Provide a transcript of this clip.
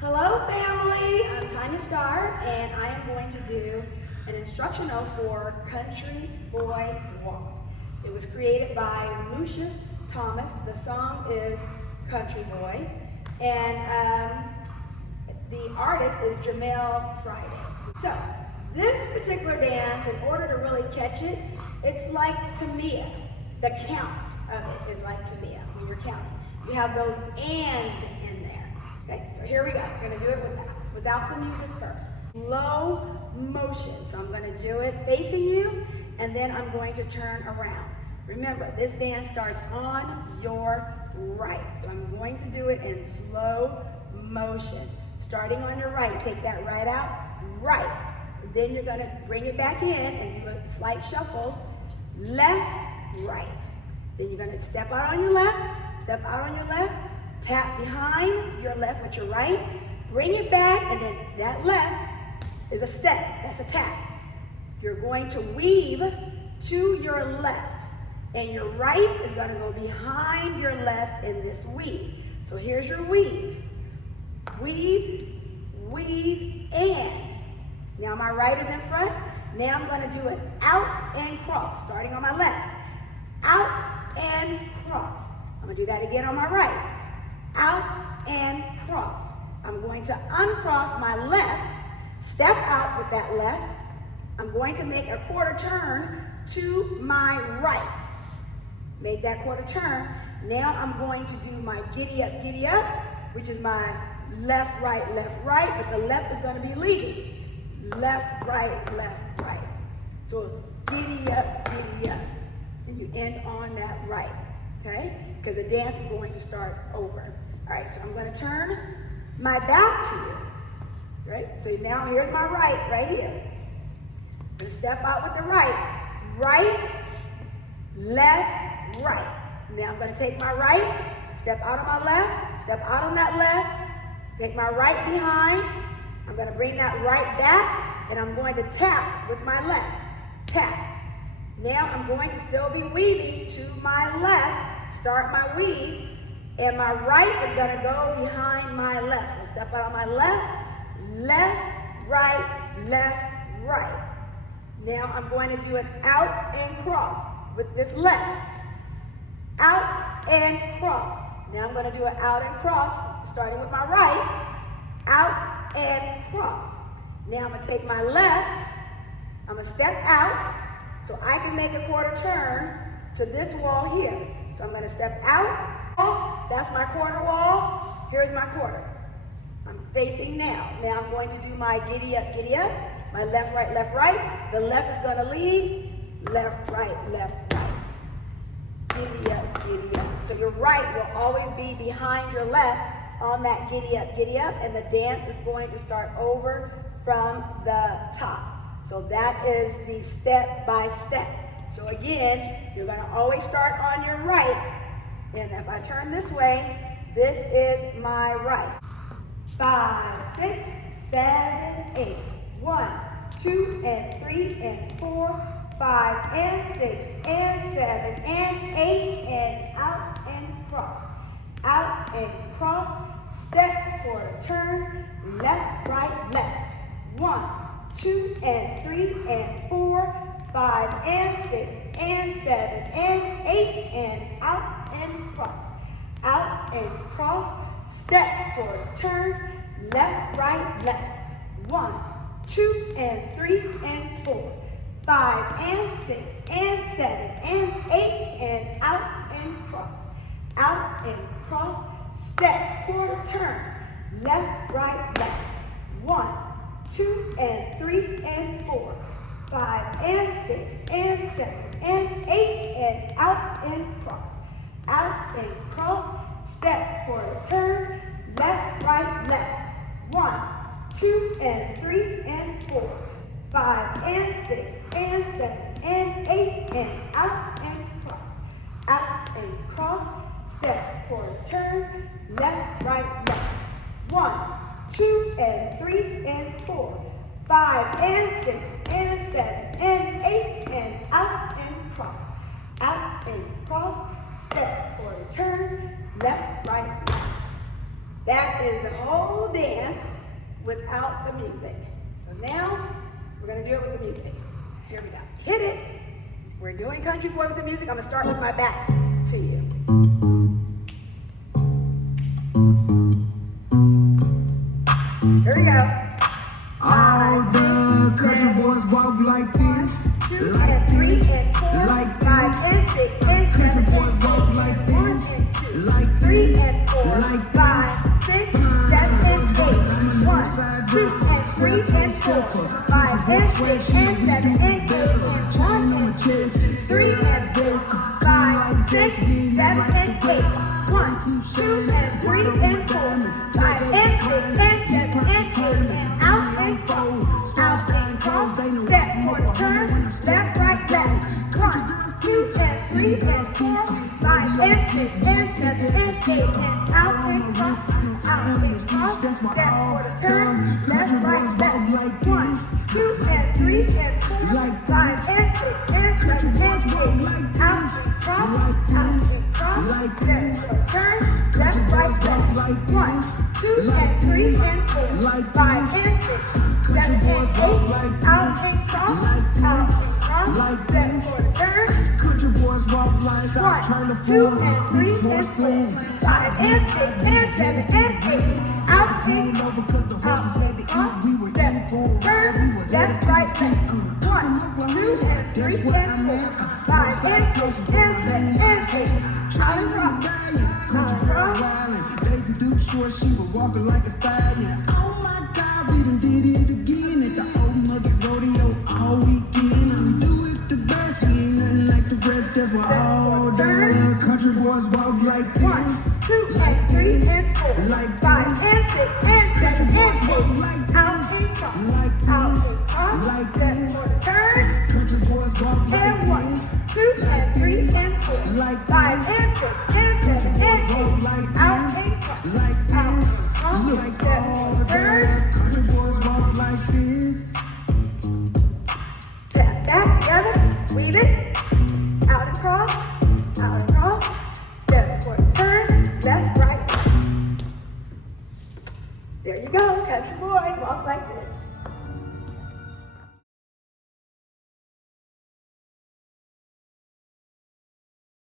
Hello family, I'm Tonya Starr and I am going to do an instructional for Country Boy Walk. It was created by Lucious Thomas. The song is Country Boy and the artist is Jimmiel Friday. So this particular dance, in order to really catch it, it's like Tamia. The count of it is like Tamia. We were counting. We have those ands in there. Okay, so here we go. We're going to do it without the music first. Slow motion. So I'm going to do it facing you, and then I'm going to turn around. Remember, this dance starts on your right. So I'm going to do it in slow motion. Starting on your right, take that right out, right. And then you're going to bring it back in and do a slight shuffle. Left, right. Then you're going to step out on your left, step out on your left, tap behind your left with your right, bring it back, and then that left is a step. That's a tap. You're going to weave to your left, and your right is going to go behind your left in this weave. So here's your weave. Weave, weave, and. Now my right is in front. Now I'm going to do it out and cross, starting on my left. Out and cross. I'm going to do that again on my right. Out and cross. I'm going to uncross my left, step out with that left. I'm going to make a quarter turn to my right. Make that quarter turn. Now I'm going to do my giddy up, which is my left, right, but the left is going to be leading. Left, right, left, right. So giddy up, and you end on that right, okay? Because the dance is going to start over. All right, so I'm going to turn my back to you, right? So now here's my right here. I'm going to step out with the right, left, right. Now I'm going to take my right, step out on my left, step out on that left, take my right behind. I'm going to bring that right back, and I'm going to tap with my left. Tap. Now I'm going to still be weaving to my left, start my weave, and my right is going to go behind my left. So step out on my left, right. Now I'm going to do an out and cross with this left. Out and cross. Now I'm going to do an out and cross, starting with my right. Out and cross. Now I'm going to take my left, I'm going to step out so I can make a quarter turn to this wall here. So I'm going to step out, that's my quarter wall, here's my quarter. I'm facing now. Now I'm going to do my giddy up, my left, right. The left is going to lead, left, right. Giddy up. So your right will always be behind your left on that giddy up, and the dance is going to start over from the top. So that is the step by step. So again, you're going to always start on your right, and if I turn this way, this is my right. 5, 6, 7, 8. 1, 2, and 3, and 4, 5, and 6, and 7, and 8, and out and cross. Out and cross. Step, quarter turn, left, right, left. 1, 2, and 3, and 4, 5, and 6, and 7, and 8, and out and cross. Out and cross. Step, quarter turn, left, right, left. 1, 2, and 3, and 4, 5, and 6, and 7, and 8, and out and cross. Out and cross. Step, quarter turn, left, right, left. 1, 2, and 3, and 4, 5, and 6, and 7, and 8, and out and cross. Out and cross. Step, quarter turn, left, right, left. 1, 2, and 3, and 4, 5, and 6, and 7, and 8, and out and cross. Out and cross. Step, quarter turn, left, right, left. 1, 2, and 3, and 4, 5, and 6, and 7, and 8, and out and cross. Out and cross. Step, quarter turn, left, right, left. That is the whole whole dance without the music. So now, we're gonna do it with the music. Here we go. Hit it. We're doing Country Boy with the music. I'm gonna start with my back to you. Here we go. All the country boys walk like this, like this, like this. Country boys walk like this, like this, like this. 6, 7, 8. 1, 2, 3, 4. 5, 6, 7, 8. 1, 2, 3, 4. 5, 6, 7, 8. 1, 2, 3, 4. 5, 6, 7, 8. Out and cross, out and cross. Step for the turn, left, right, left. 1, 2, 3, 4. 5, 6, 7, 8. Out and cross, out and cross. Step for the turn, left, right, left. 1, 2, 3, 4. 5, 6, 7, 8. Out and cross, out and cross. Step for the turn, left, right, left. 1, 2, 3, 4. 5, 6, 7, 8. Out and cross, like step this. for the turn. Country boys walk like stop trying to 1, 2, fool 3, 6 more slim. 5, 6, 7, 8. Out and Pulled over cause the horses had to eat. We were in for a ride. We were left, headed to the right, streets. left. 1, 2, 3, 4. 5, 6, 7, 8. Out and cross. Country boys wildin'. Daisy Duke short, she was walking like a stallion. Oh my God, we done did it again at the old nugget rodeo all weekend. And we do it the best. We ain't nothing like the rest, just we're all done. Country boys walk like this, 1, 2, like 3, this, 4. like 5, this. 6, 7, Country boys 8. walk like Out this, and cross. like Out this, and cross. like Step this. for the turn. Country boys walk like And 1, this, 2, like 3, this, 4. like 5, this. 6, 7, Country boys 8. walk like Out this, and cross. like Out this. and cross. Like Step all for the turn. that. Country boys walk like this. Step back together. Weave it. Out and cross. Out and cross. Step for the turn. Left, right. There you go. Country boy. Walk like this.